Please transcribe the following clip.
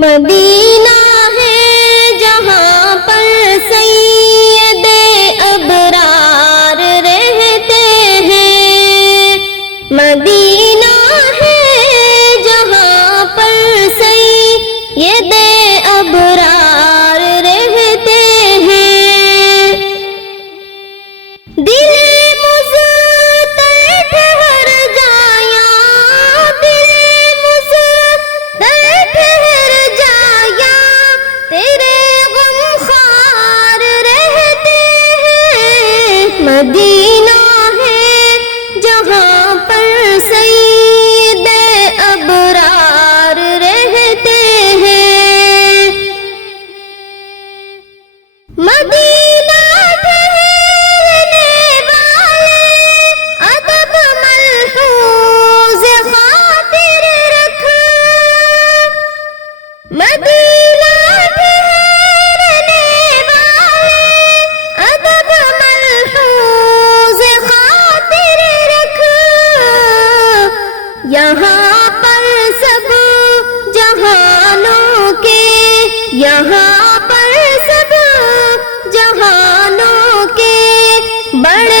مدینہ ہے جہاں پر سید ابرار رہتے ہیں، مدینہ ہے جہاں پر سید ابرار رہتے ہیں۔ دل مدینہ ہے جہاں پر سید ابرار رہتے ہیں، مدینہ ٹھہرنے والے ادب ملحوظ خاطر رکھ، مدینہ یہاں پر سب جہانوں کے، یہاں پر سب جہانوں کے بڑے